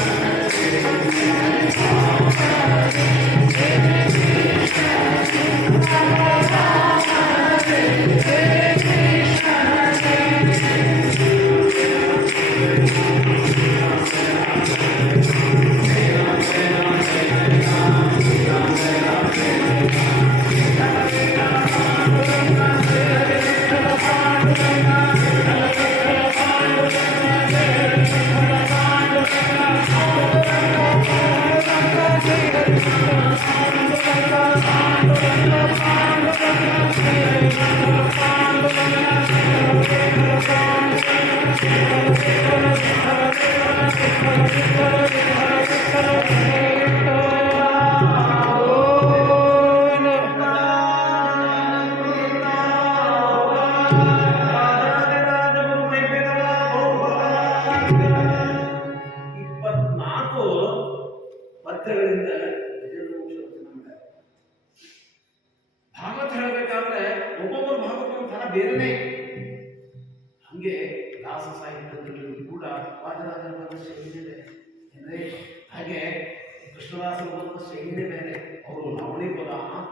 I'm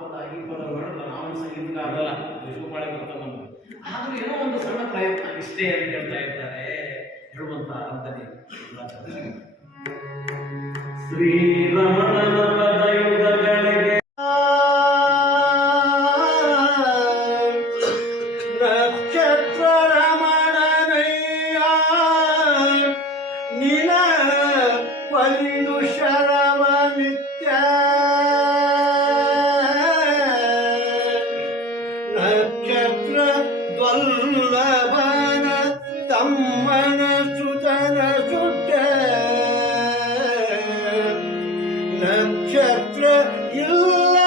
ಪದ ಈ ಪದ ಬಂದ ನಾವು ಸಂಗೀತ ಆಗಲ್ಲ ಎಲ್ಲೂ ಮಳೆ ಬರ್ತಕ್ಕಂಥ ಆದ್ರೂ ಏನೋ ಒಂದು ಸಣ್ಣ ಪ್ರಯತ್ನ ಇಷ್ಟೇ ಅಂತ ಹೇಳ್ತಾ ಇರ್ತಾರೆ ಹೇಳುವಂತ ಅಂತ Shri Nam Chatra Yula.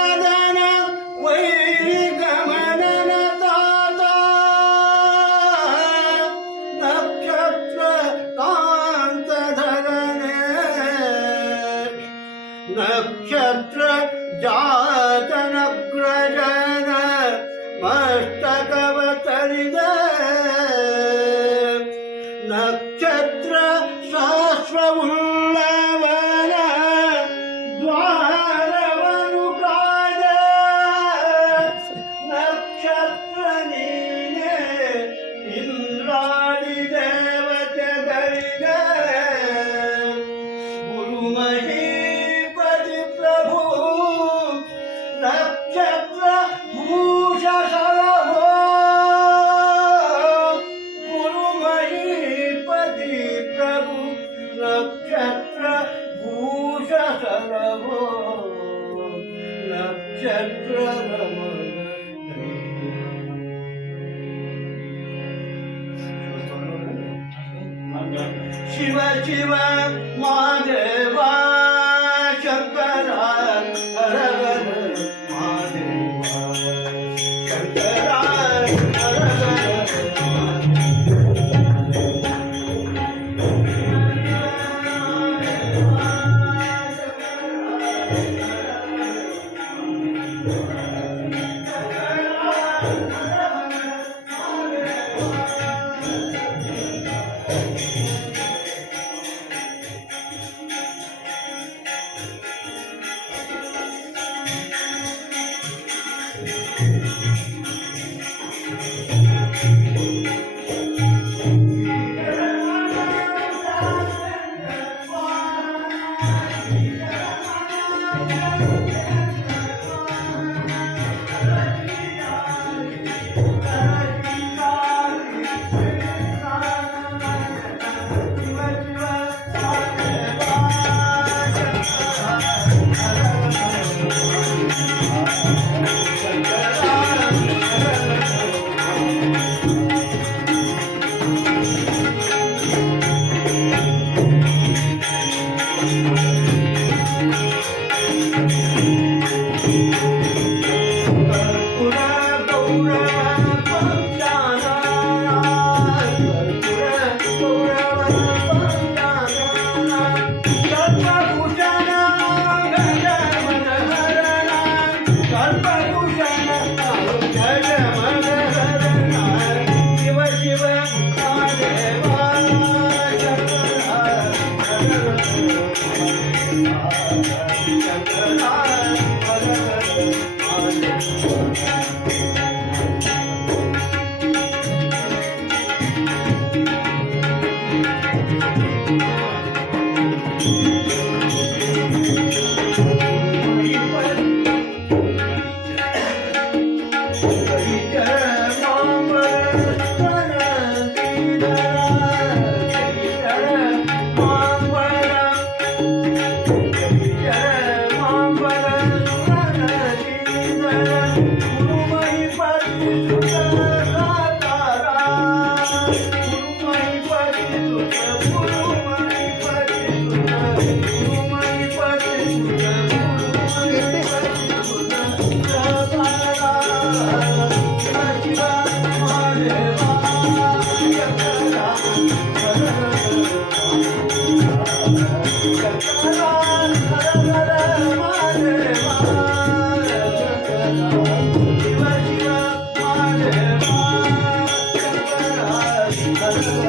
Thank you.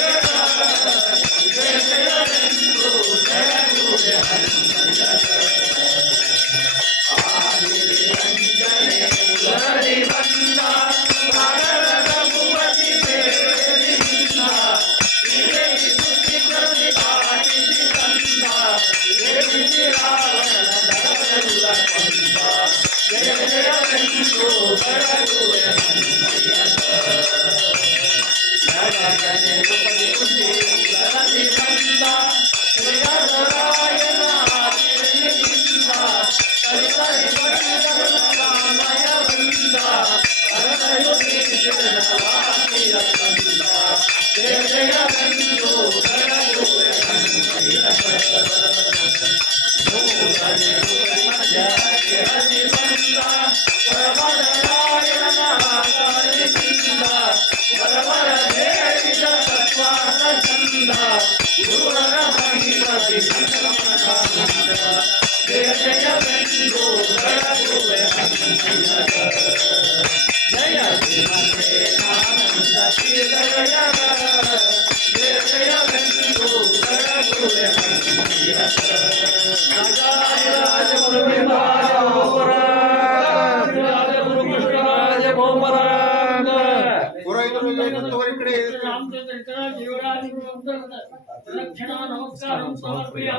Thank you.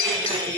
Thank you.